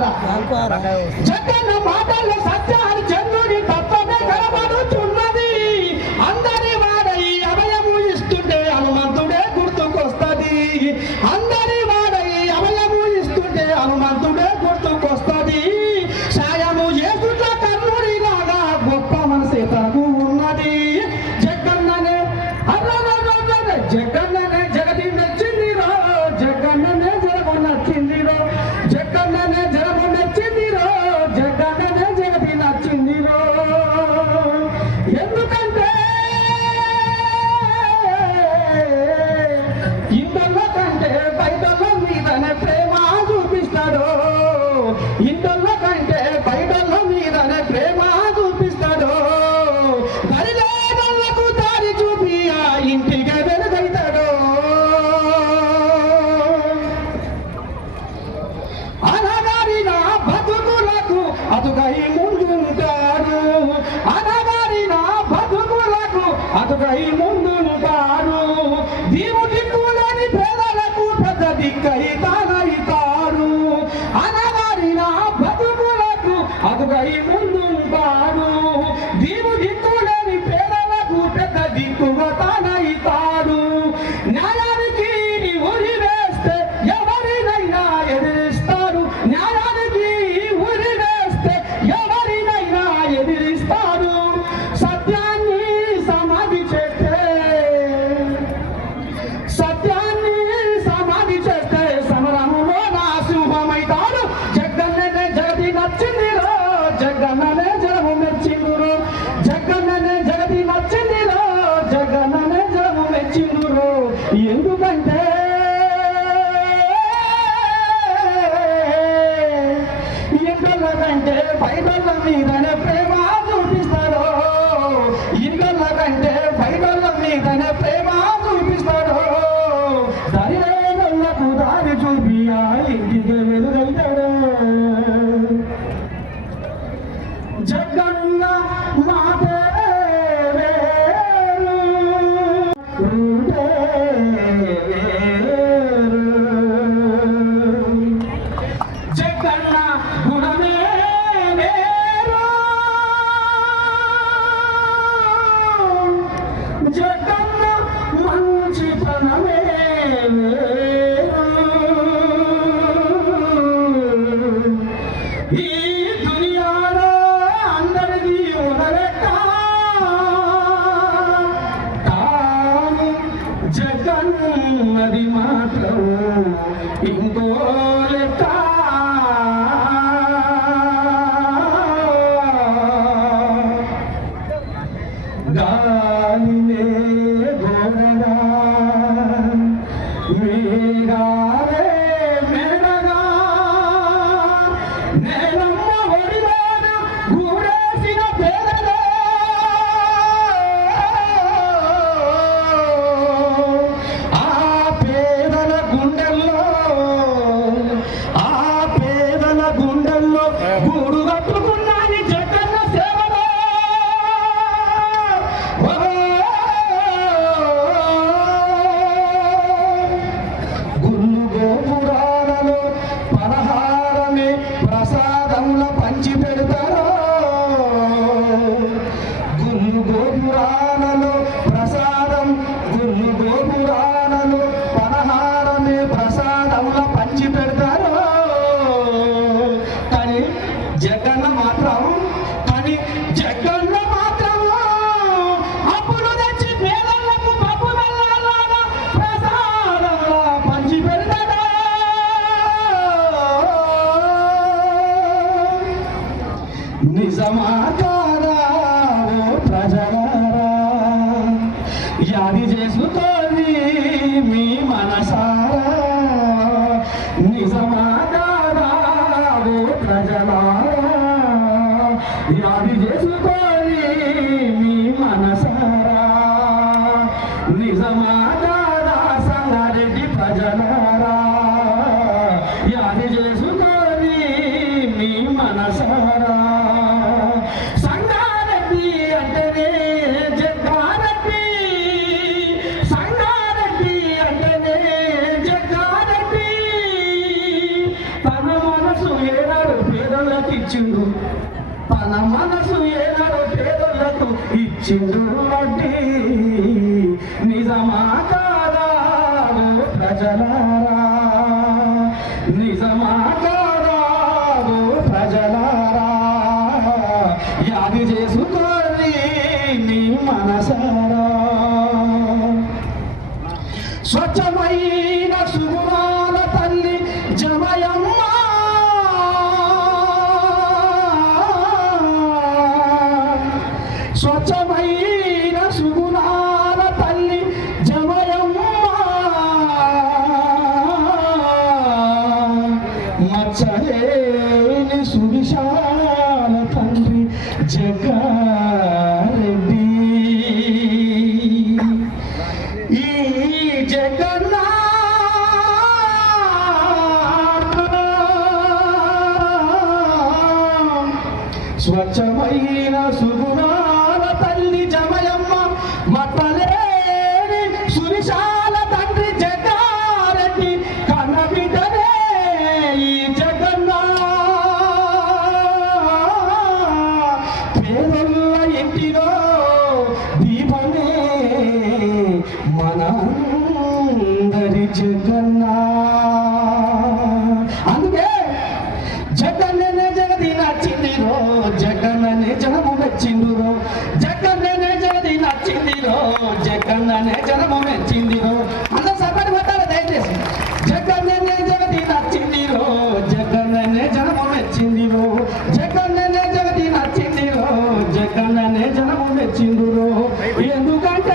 కదా. జగన్న మాటల్లో సత్యాన్ని చంద్రుడి తత్వమే కనబడుతున్నది. అందరి వాడై అభయము ఇస్తుంటే హనుమంతుడే గుర్తుకొస్తది. అందరి వాడై అభయము ఇస్తుంటే హనుమంతుడే గుర్తుకొస్తది. సాయము చేసుట్ల కర్ణుడి లాగా గొప్ప మనసే తనకు ఉన్నది. జగన్ననే జగన్ననే జగతి నచ్చిందిరో, జగన్ననే జగము నచ్చిందిరో, జగన్ననే జగము నచ్చిందిరో, జగన్ననే జగతి నచ్చిందిరో. ఎందుకంటే ఇంటల్లో కంటే బయటల్లో మీదనే ప్రేమ చూపిస్తాడు. ఇంటల్లో కంటే బయటల్లో మీదనే ప్రేమ చూపిస్తాడు. దరిలేనోళ్లకు దారి చూపి ఆ ఇంటికి వెలుగైతాడు. అనగారిన బతుకులకు అతుకై ముందుంటాడు. అనగారిన బతుకులకు అతుకై ముందుంటాడు. దీవు దిక్కులేని పేదలకు పెద్ద దిక్కై తానైతాడు. అనగారిన బతుకులకు అతుకై ముందుంటాడు. దీవు దిక్కులేని పేదలకు పెద్ద దిక్కుగా తానైతాడు. న్యాయానికి ఉరి వేస్తే ఎవరినైనా ఎదిరిస్తాడు. న్యాయానికి ఉరి వేస్తే ఎవరినైనా ఎదిరిస్తాడు. సత్యాన్ని సమాధి చేస్తే సమరములో నా సింహమైతాడు. జగన్ననే జగతి నచ్చిందిరో, జగన్ననే జగము మెచ్చిందురో, జగన్ననే జగతి నచ్చిందిరో, జగన్ననే జగము మెచ్చిందురో. ఎందుకంటే ఇంటల కంటే బయటల మీదనే ప్రేమ చూపిస్తాడు. ఇంటల కంటే బయటల మీదనే ప్రేమ చూపిస్తాడు. దరిలేనోళ్లకు దారి చూపి ఆ ఇంటికి వెలుగైతాడు. జగన్న మాటే వేరు, రూటే వేరు. జగన్న గుణమే వేరు, జగన్న మంచితనమే వేరు. ఈ దునియాలో అందరిది మొదలెక్క, కానీ జగన్నది మాత్రం ఇంకో లెక్క. గాలినే గోడగా, మేఘాలే మెడగా, నేలమ్మ ఒడిలోన గూడేసిన పేదలే. ఆ పేదల గుండెల్లో, ఆ పేదల గుండెల్లో గూడు కట్టుకున్నాని జగన్న సేవలో. గుళ్ళు గోపురాలలో పలహారమే ప్రసాదంలో పంచి పెడతారు. గుళ్ళు గోపురాలలో ప్రసాదం, గుళ్ళు గోపురాలలో పలహారమే ప్రసాదంలో పంచి పెడతారు. కానీ జగన్న మాత్రం అప్పుడు తెచ్చి పేదలకు పప్పు బెల్లాలాగా ప్రసాదంలో పంచి పెడతాడు. నిజమా కాదా ఓ ప్రజలారా, యాది చేసుకోండి మీ మనసారా. నిజమా కాదా ఓ ప్రజలారా, యాది చేసుకోండి మీ మనసారా. నిజమా కాదా సంగారెడ్డి ప్రజలారా, యాది చేసుకోండి మీ మనసారా. సంగారెడ్డి అంటేనే జగ్గారెడ్డి, సంగారెడ్డి అంటేనే జగ్గారెడ్డి. తన మనసు ఏనాడు ఇచ్చిండు తన మనసు ఏనాడో పేదలకు ఇచ్చిండు వడ్డీ నిజమా కాదా ఓ ప్రజలారా నిజమా కాదా ఓ ప్రజలారా యాది చేసుకోరి నీ మనసారా స్వచ్ఛమైన సుగుణాల తల్లి జమయమ్మ స్వచ్ఛమైన సుగుణాల తల్లి జమయమ్మ మచ్చలేని సువిశాల తండ్రి జగ్గారెడ్డి ఈ జగన్నా స్వచ్ఛమైన సుగుణాల తల్లి జమయమ్మ మట్టలేని సువిశాల తండ్రి జగ్గారెడ్డి కన్నబిడ్డనే ఈ జగన్నా పేదొల్ల ఇంటిలో దీపమే మనందరి జగన్నా అందుకే జగన్నే జగది నచ్చిందిరో జగన్నే జనము మెచ్చిందిరో జగన్నే జగది నచ్చిందిరో జగన్నే జనము మెచ్చిందిరో అందరూ సపడి పట్టాలి దయచేసి జగన్నే జగది నచ్చిందిరో జగన్నే జనము మెచ్చిందిరో జగన్నే జగది నచ్చిందిరో జగన్నే జనము మెచ్చిందిరో ఎందుకంటే